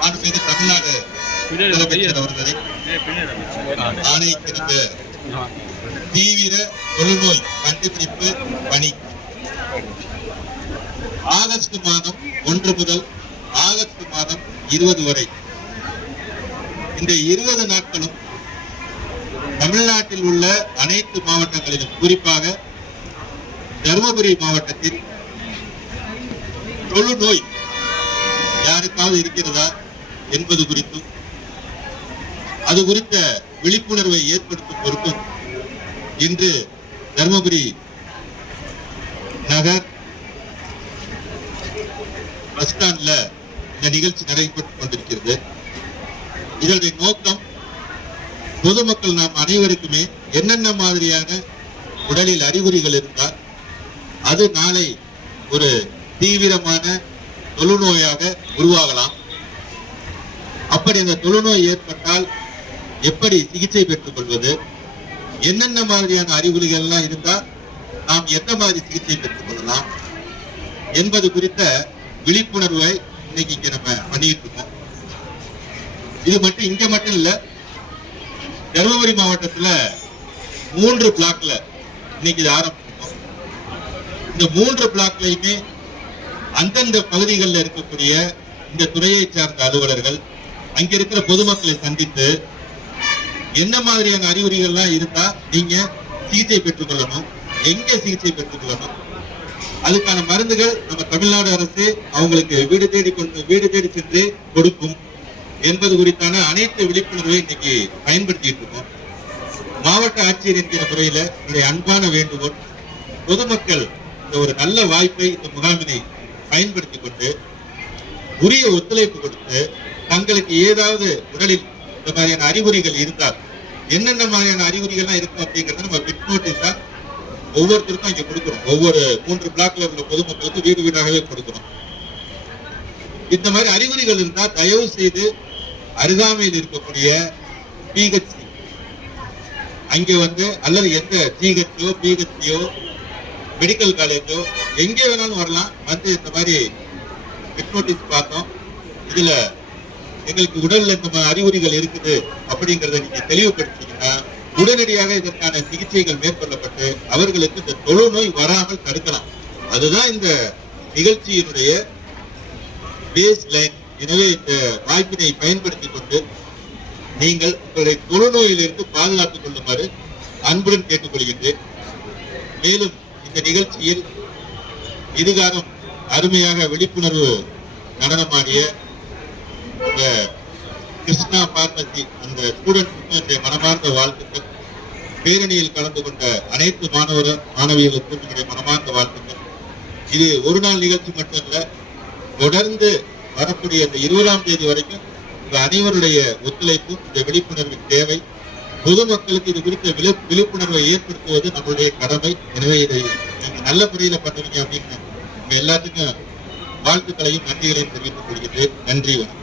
மாண்புமிகு தமிழ்நாடு முதலமைச்சர் அவர்களை ஆணையிட்டிருந்த தீவிர தொழுநோய் கண்டுபிடிப்பு பணி ஆகஸ்ட் மாதம் 1 முதல் ஆகஸ்ட் மாதம் 20 வரை இந்த 20 நாட்களும் தமிழ்நாட்டில் உள்ள அனைத்து மாவட்டங்களிலும் குறிப்பாக தருமபுரி மாவட்டத்தில் தொழுநோய் யாருக்காவது இருக்கிறதா என்பது குறித்தும் அது குறித்த விழிப்புணர்வை ஏற்படுத்தும் பொருட்டும் இன்று தருமபுரி நகர் பஸ் ஸ்டாண்ட்ல இந்த நிகழ்ச்சி நடைபெற்றுக் கொண்டிருக்கிறது. இதனுடைய நோக்கம் பொதுமக்கள் நாம் அனைவருக்குமே என்னென்ன மாதிரியான உடலில் அறிகுறிகள் இருந்தால் அது நாளை ஒரு தீவிரமான தொழுநோயாக உருவாகலாம், அப்படி அந்த தொழுநோய் ஏற்பட்டால் எப்படி சிகிச்சை பெற்றுக் கொள்வது, என்னென்ன மாதிரியான அறிகுறிகள் எல்லாம் இருந்தால் நாம் எந்த மாதிரி சிகிச்சை பெற்றுக் கொள்ளலாம் என்பது குறித்த விழிப்புணர்வை இன்னைக்கு இங்க நம்ம பண்ணிட்டு இருக்கோம். இது மட்டும் இங்க மட்டும் இல்ல, தருமபுரி மாவட்டத்துல 3 பிளாக்ல இன்னைக்கு இது ஆரம்பிச்சிருக்கோம். இந்த 3 பிளாக்லயுமே அந்தந்த பகுதிகளில் இருக்கக்கூடிய இந்த துறையை சார்ந்த அலுவலர்கள் அங்க இருக்கிற பொதுமக்களை சந்தித்து என்ன மாதிரியான அறிகுறிகள்லாம் இருந்தா நீங்க சிகிச்சை பெற்றுக் கொள்ளணும், எங்க சிகிச்சை பெற்றுக் கொள்ளணும், அதுக்கான மருந்துகள் நம்ம தமிழ்நாடு அரசு அவங்களுக்கு வீடு தேடி சென்று கொடுக்கும் என்பது குறித்தான அனைத்து விழிப்புணர்வை இன்னைக்கு பயன்படுத்திட்டு இருக்கோம். மாவட்ட ஆட்சியர் என்கிற முறையில என்னுடைய அன்பான வேண்டுகோள், பொதுமக்கள் இந்த ஒரு நல்ல வாய்ப்பை இந்த முகாமினை பயன்படுத்தி கொண்டு உரிய ஒத்துழைப்பு கொடுத்து தங்களுக்கு ஏதாவது உடலில் இந்த மாதிரியான அறிகுறிகள் இருந்தால் என்னென்ன மாதிரியான அறிகுறிகள்லாம் இருக்கும் அப்படிங்கிறத நம்ம பிட் நோட்டீஸா ஒவ்வொருத்தருக்கும் இங்க கொடுக்கிறோம். ஒவ்வொரு 3 பிளாக்ல உள்ள பொதுமக்களுக்கு வீடு வீடாகவே கொடுக்கிறோம். இந்த மாதிரி அறிகுறிகள் இருந்தா தயவு செய்து அருகாமையில் இருக்கக்கூடிய பிஹெச்சி அங்கே வந்து அல்லது எந்த ஜிஹெச்சோ பிஹெச்சியோ மெடிக்கல் காலேஜோ எங்கே வேணாலும் வரலாம். வந்து இந்த மாதிரி பிட் நோட்டீஸ் பார்த்தோம், இதுல எங்களுக்கு உடல்ல இந்த அறிகுறிகள் இருக்குது அப்படிங்கிறத நீங்க தெளிவுபடுத்தினீங்கன்னா உடனடியாக இதற்கான சிகிச்சைகள் மேற்கொள்ளப்பட்டு அவர்களுக்கு இந்த தொழுநோய் வராமல் தடுக்கலாம். அதுதான் இந்த நிகழ்ச்சியினுடைய பேஸ் லைன். எனவே இந்த வாய்ப்பினை பயன்படுத்தி கொண்டு நீங்கள் உங்களுடைய தொழுநோயிலிருந்து பாதுகாத்துக் கொள்ளுமாறு அன்புடன் கேட்டுக்கொள்கின்றேன். மேலும் இந்த நிகழ்ச்சியில் இதுகாரம் அருமையாக விழிப்புணர்வு நடனமாடிய இந்த கிருஷ்ணா பார்மசி அந்த ஸ்டூடெண்ட்ஸுக்கும் என்னுடைய மனமார்ந்த வாழ்த்துக்கள். பேரணியில் கலந்து கொண்ட அனைத்து மாணவிகளுக்கும் என்னுடைய மனமார்ந்த வாழ்த்துக்கள். இது ஒரு நாள் நிகழ்ச்சி மட்டுமல்ல, தொடர்ந்து வரக்கூடிய இந்த 20ஆம் தேதி வரைக்கும் இந்த அனைவருடைய ஒத்துழைப்பும் இந்த விழிப்புணர்வின் தேவை. பொதுமக்களுக்கு இது குறித்த விழிப்புணர்வை ஏற்படுத்துவது நம்மளுடைய கடமை. எனவே இதை நீங்க நல்ல முறையில் பண்ணுவீங்க அப்படின்னு எல்லாத்துக்கும் வாழ்த்துக்களையும் நன்றிகளையும் தெரிவித்துக் கொள்கிறேன். நன்றி, வணக்கம்.